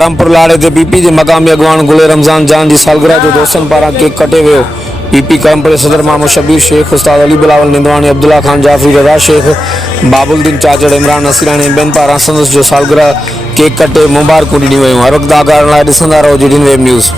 धर्मपुर लाड़े ते पीपी जे मक़ामी अॻवान गुले रमज़ान जान जी सालगिरह जो दोस्तनि पारां केक कटे वियो। पीपी करमपुर सदर मामो शबीर शेख, उस्ताद अली बिलावल निंदवानी, अब्दुल्ला खान जाफरी, रज़ा शेख, बाबुलदीन चाचड़, इमरान नसीरानी ॿियनि पारां संदसि जो सालगिरह केक कटे मुबारकूं ॾिनियूं वयूं। हर वक़्तु आगाह लाइ ॾिसंदा रहो जी वेब न्यूज़।